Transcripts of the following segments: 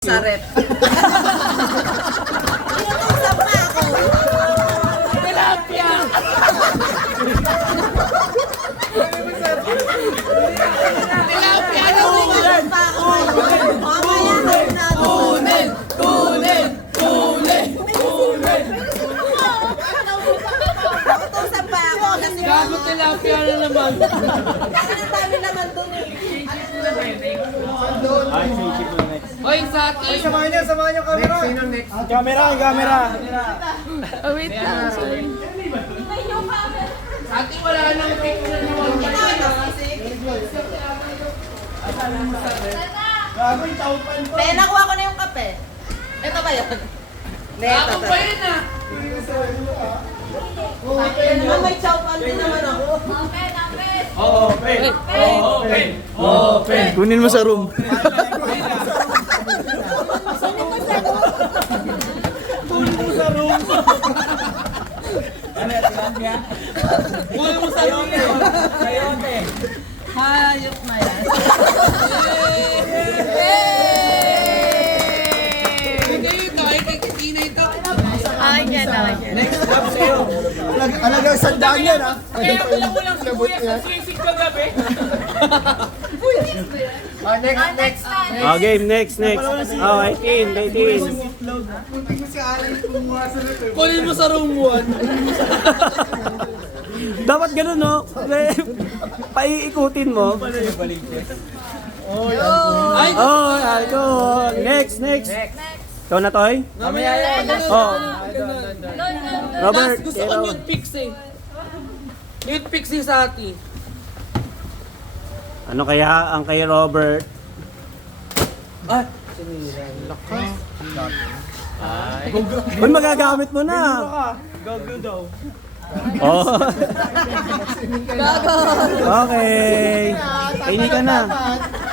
Sarep. Inuusap na ako. Tilapia! Tilapia na ulan! Mamaya na Kunin! Kunin! Kunin! Kunin! Inuusap pa ako kasi Gago tilapia na naman! kasi ang dami naman dun eh. Hoy, Sati! Samahan niyo camera. Sino next? Camera. Oh, wait lang. Sorry. Sati, wala nang picture mo. Gagawin taupan pa. Kaya nakuha ko na yung kape. Ito ba yun? Ako pa yun ah! Naman may chowpan din naman ako. Open! Kunin mo sa room. Kunin mo sa room yun! Hayop na yan. Hindi ito, ay kay Katina ito. Alagang sandaan yan ha. Kaya walang sibuyas sa sisig kagabi. Next. Oh, game, next. Oh, 18. Kunin mo sa room 1. Dapat ganun, no? Paiikutin mo. Ay! Oh, ito. Next. Ikaw na, Toy? Mamaya yan. Oh. Robert, Last, gusto ko nude pics eh. Nude pics si Sati. ano kaya ang kay Robert? Ay! Uy, magagamit mo na. Gago daw. Oh. Okay. Kaini ka na.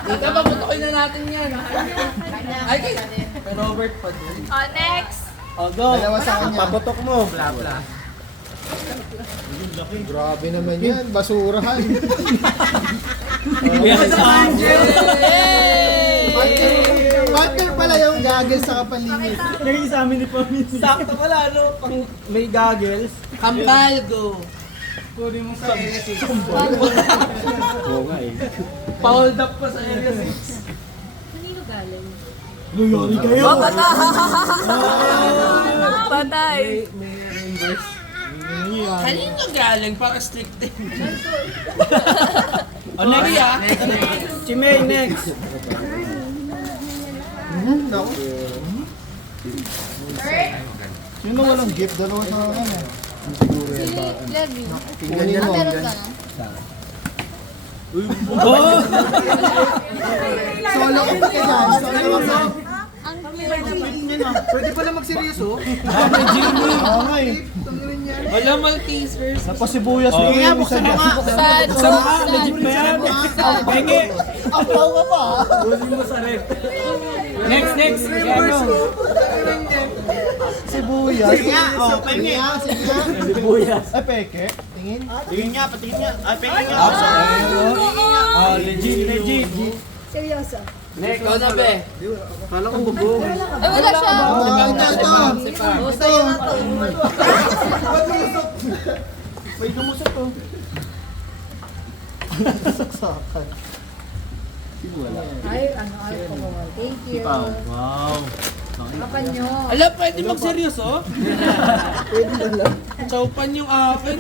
Ika, paputokin na natin yan. Ay, kay Robert pa doon. Next! Oh, go. Dalawa sa kanya. Paputok mo. Grabe naman yan. Basurahan. Partner pala yung goggles sa kapalimit. Naging sa amin ni Pamit. Sakto pala, no? Pang may goggles. Cambalgo. Kunin mo sa LS. Oo nga eh. Pa-hold up pa sa area 6. Kanino galing? Luyori kayo. Patay! May reimburse. Kanino galing? Para strict din. Oh, next. Si May, next. Sino walang gift? Dalawa sa akin. Siguro yan ba? Levy. Tingnan mo. Meron ka na? Solo ka ka dyan. Solo ka. Ang cute. Pwede pala magseryoso. Oo nga eh. Wala Maltesers. Napasibuyas mo Sige yung isa dyan. Sad. Sa mukha, legit ba yan? Penge. Apaw ka pa. Next. Sibuyas. Sige nga. Sige nga. Sibuyas. Ay, peke. Tingin. Patingin nga. Ay, penge nga. Oh, legit. Seryoso. Next. Ikaw na, be. Kala ko bubong. Ay, wala siya. Ito. May lumusot to. Saksakan. Ay, alcohol. Thank you. Wow. Kapan nyo. Alam, pwede magseryoso? Pwede ba lang? Chowpan yung akin.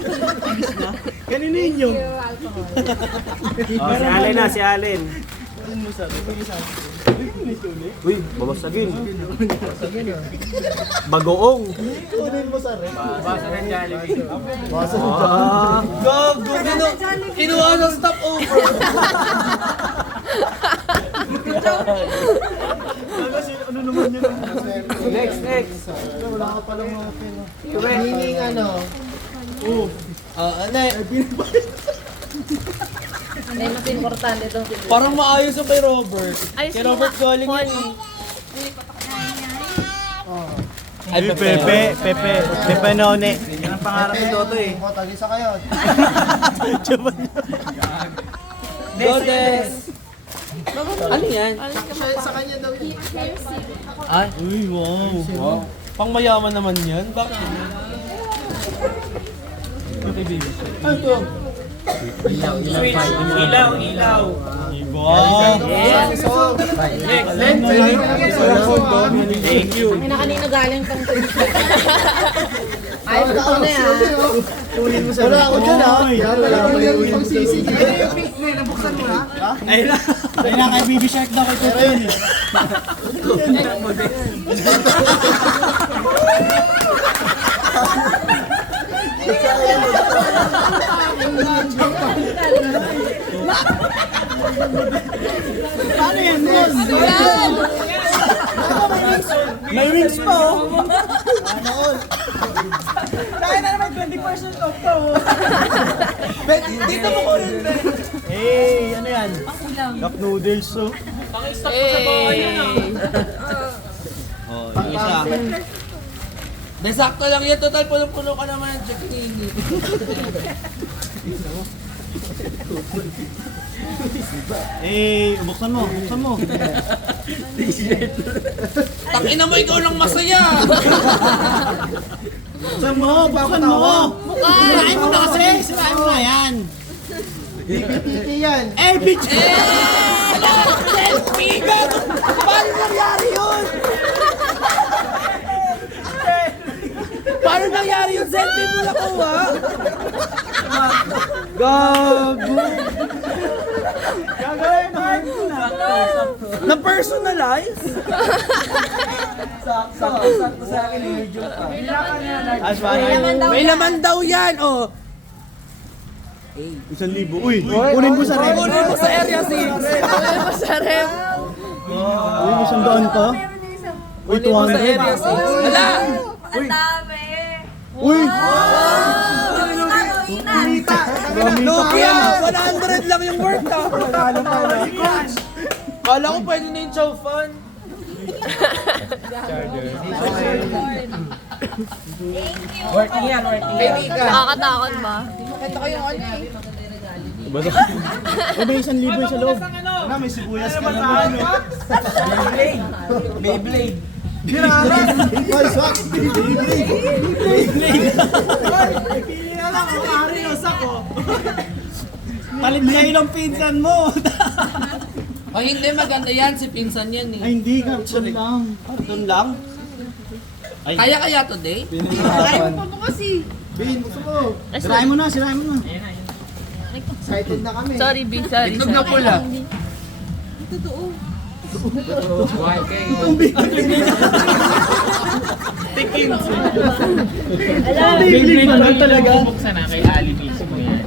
Kanina yun. Alcohol. Oh, si Allen. Uy, babasagin. Bagoong. Kunin mo sa rep. Basa ng Jollibee. Basa ng Ah. Gago, kinuha ng stopover. Ano naman yun? Next. Wala ka palang mga pino. Meaning ano? Ano May mas importante itong video. parang maayos yung kay Robert. Ay, Kay Robert Galing yun. Ay, Pepe None. Yan ang pangarap ni Toto eh. Ako, tagisa kayo. Godes. Ano yan? Sa kanya daw yun. Ay, Uy, wow. wow. Pang mayaman naman yan. Bakit? Okay, baby. Ano to? Ilaw. Wow. Thank you. Ay, na kanino galing tong Ay, ikaw na yan. Wala ako dyan ha. Yan, wala ako yung pagsisig. Ayun na, kay Baby Shark daw kay Toto yun eh. Paano yan, boss? May wings pa oh. Kaya na naman 20% off to. Dito mo ko rin. Hey, ano yan? Cup noodles oh. Pakistop ko sa bahay yan ah. Oh, yung isa. De, sakto lang yan. Total, puno-puno ka naman. Check ni. Eh, buksan mo. Tangina mo, ikaw lang masaya. Buksan mo. Sirain mo na kasi. Sirain mo na yan. BBTT yan. Eh, bitch! Selfie! Gago! Paano nangyari yun? Paano nangyari yun? Selfie mo nakuha? Gago! Gagawin mo na-personalize? Sakto sa akin eh. May laman daw yan, oh. 1,000. Uy, kunin mo sa ref. Kunin mo sa area 6. Uy, 100 to. Uy, Kunin mo sa 200. area 6. Hala! Ang dami! Uy! Nokia! 100 lang yung worth ah. Kala ko pwede na yung chow fan. Working yan, working. Nakakatakot ba? Uy, may 1,000 yung sa loob. Ano, may sibuyas ka naman. Beyblade. Hoy, swak. Palit kayo ng pinsan mo. Oh, hindi maganda yan. Si pinsan yan eh. Ay, hindi. Karton lang. Karton lang? Kaya today? Bin, gusto mo. Sirain mo na. Excited na kami. Sorry, B. Sorry. Itlog na pula. Beyblade naman talaga. Buksan na kay Ali mismo yan.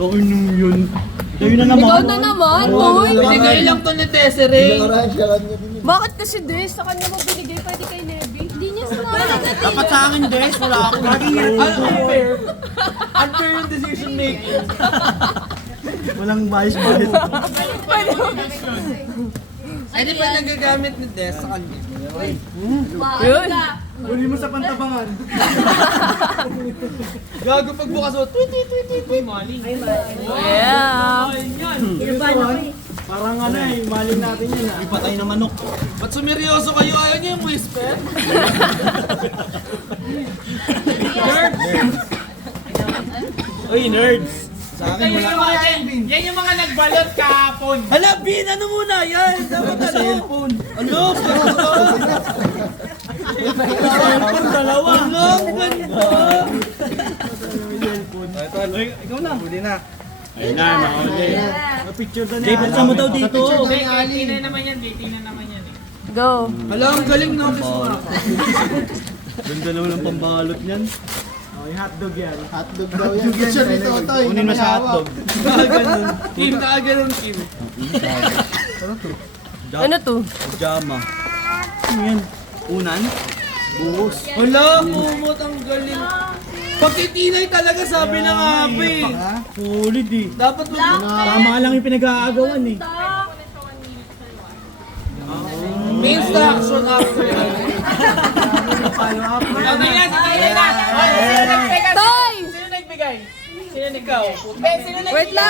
Taon nung yun. Tayo na naman. Ikaw na naman, Toy. Binigay lang to ni Desiree. Orange yan din. Bakit kasi Des? Sa kanya mo binigay, pwede kay Levi. Hindi niya sumama. Dapat sa akin, Des. Wala ako. Unfair. Unfair yung decision making. Walang bias. Ay, di ba nagagamit ni Des sa kanya? Yun. Huli mo sa pantabangan. Gago pagbukas mo. Tweet. Mali. Yeah. Parang ano eh, maling natin yun ah. Ipatay na manok. Ba't sumeryoso kayo? Ayaw niyo yung whisper? Uy, nerds! Sa akin wala. Yan yung mga nagbalot kahapon. Hala, Bin! Ano muna yan? Dapat ano? Cellphone. Ano? Cellphone, dalawa. Ano? Ganda! Uy, ikaw na. Huli na. Ayun na, mahuli. Picture na. Jay, buksan mo daw dito. Tingnan naman yan, tingnan naman yan eh. Go. Hala, ang galing na office mo. Ganda naman ang pambalot niyan. Hotdog daw yan. Picture ni Totoy. Kunin mo sa hotdog. Kim, nakaganon, Kim. Ano to? Pajama. Ano yan? Unan? Buhos. Hala, kumot ang galing. Pagtitinay talaga sabi ng habi. Solid eh. Dapat mag... Tama lang yung pinag-aagawan eh. May instruction after. Okay na, sige na. Toy! Sino nagbigay? Sino ikaw? Sino Wait lang.